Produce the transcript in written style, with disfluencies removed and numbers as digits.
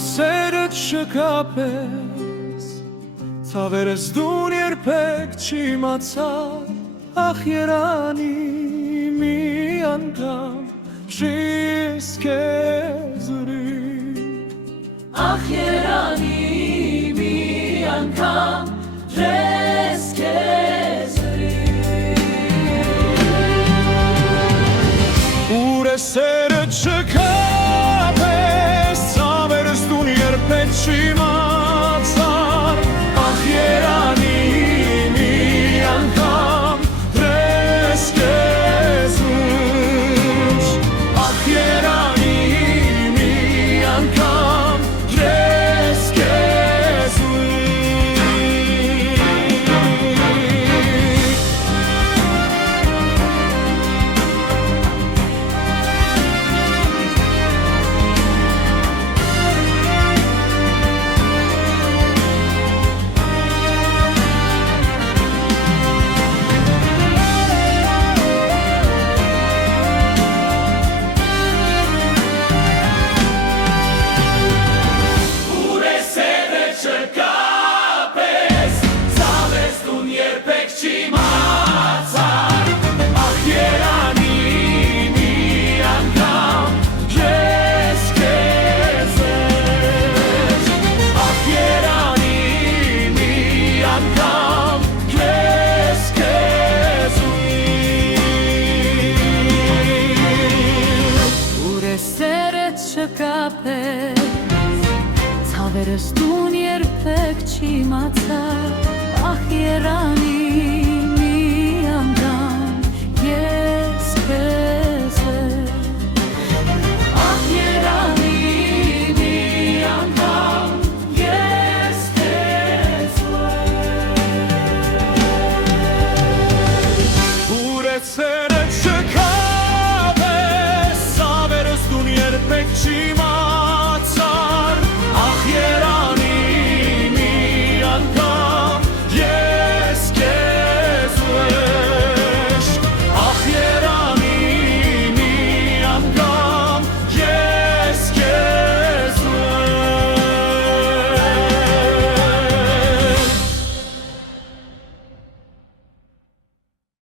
Սերը չկապես, ցավերս դուն երբեք չիմացար, ախ երանի մի անգամ շիս քեզ ուրիշ, ախ երանի մի անգամ շիս քեզ ուրիշ, ուր է սերը չկապես, ցավերս դուն երբեք չիմացար, ախ երանի մի անգամ դրես քեզ ուրիշ, ախ երանի մի անգամ դրես քեզ ուրիշ, ցավերս դուն երբեք չիմացար, ախ երանի